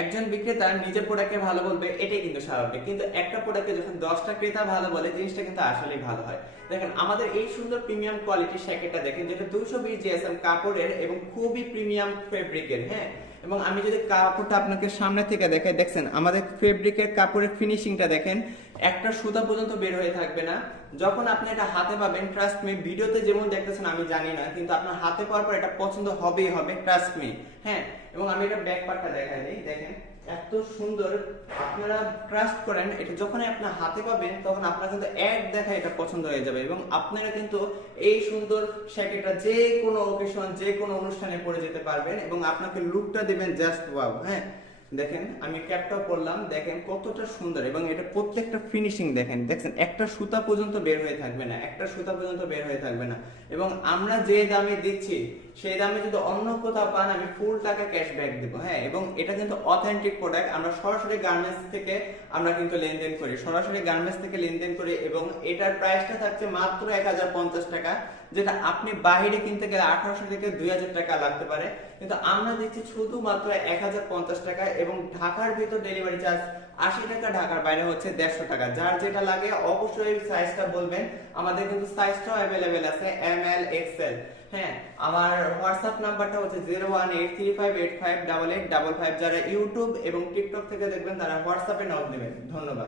একজন বিক্রেতা নিজের প্রোডাক্টকে ভালো বলবে এটাই কিন্তু স্বাভাবিক, কিন্তু একটা প্রোডাক্টকে যখন 10টা ক্রেতা ভালো বলে জিনিসটা কিন্তু আসলেই ভালো হয়। দেখেন আমাদের এই সুন্দর প্রিমিয়াম কোয়ালিটির শ্যাকেটটা দেখেন, যেটা 220 জিএসএম কাপড়ের এবং খুবই প্রিমিয়াম ফেব্রিকের। হ্যাঁ, এবং আমি যদি কাপড়টা আপনাকে সামনে থেকে দেখাই, দেখছেন আমাদের ফেব্রিকের কাপড়ের ফিনিশিংটা দেখেন, একটা সুতা পর্যন্ত বের হয়ে থাকবে না। যখন আপনি এটা হাতে পাবেন, ট্রাস্ট মি, ভিডিওতে যেমন দেখতেছেন আমি জানি না, কিন্তু আপনার হাতে পাওয়ার পর এটা পছন্দ হবেই হবে, ট্রাস্ট মি। হ্যাঁ, এবং আমি এটা ব্যাক পার্টটা দেখাই দিই, দেখেন এত সুন্দর। আপনারা ট্রাস্ট করেন, এটা যখন আপনার হাতে পাবেন তখন আপনার কিন্তু এক দেখা এটা পছন্দ হয়ে যাবে, এবং আপনারা কিন্তু এই সুন্দর শ্যাকেটটা যে কোনো অকেশন, যে কোনো অনুষ্ঠানে পরে যেতে পারবেন, এবং আপনাকে লুকটা দিবেন জাস্ট ওয়াও। হ্যাঁ, দেখেন আমি ক্যাপটাও পরলাম, দেখেন কতটা সুন্দর, এবং এটা প্রত্যেকটা ফিনিশিং দেখেন, দেখছেন একটা সুতা পর্যন্ত বের হয়ে থাকবে না, একটা সুতা পর্যন্ত বের হয়ে থাকবে না। এবং আমরা যে দামে দিচ্ছি সেই দামে যদি অন্য কোথাও পান আমি ফুল টাকা ক্যাশব্যাক দেবো। হ্যাঁ, এবং এটা কিন্তু অথেন্টিক প্রোডাক্ট, আমরা সরাসরি গার্মেন্টস থেকে আমরা কিন্তু লেনদেন করি, সরাসরি গার্মেন্টস থেকে লেনদেন করি, এবং এটার প্রাইসটা থাকছে মাত্র 1050 টাকা, যেটা আপনি বাইরে কিনতে গেলে 1800 থেকে 2000 টাকা লাগতে পারে, কিন্তু আমরা দিচ্ছি শুধুমাত্র 1050 টাকা, এবং ঢাকার ভিতর ডেলিভারি চার্জ 80 টাকা, ঢাকার বাইরে হচ্ছে 150 টাকা। যার যেটা লাগে অবশ্যই সাইজটা বলবেন, আমাদের কিন্তু সাইজটাও অ্যাভেলেবেল আছে, এম এল এক্সেল। হ্যাঁ, আমার হোয়াটসঅ্যাপ নাম্বারটা হচ্ছে 01835858855। যারা ইউটিউব এবং টিকটক থেকে দেখবেন তারা হোয়াটসঅ্যাপে নক দেবেন। ধন্যবাদ।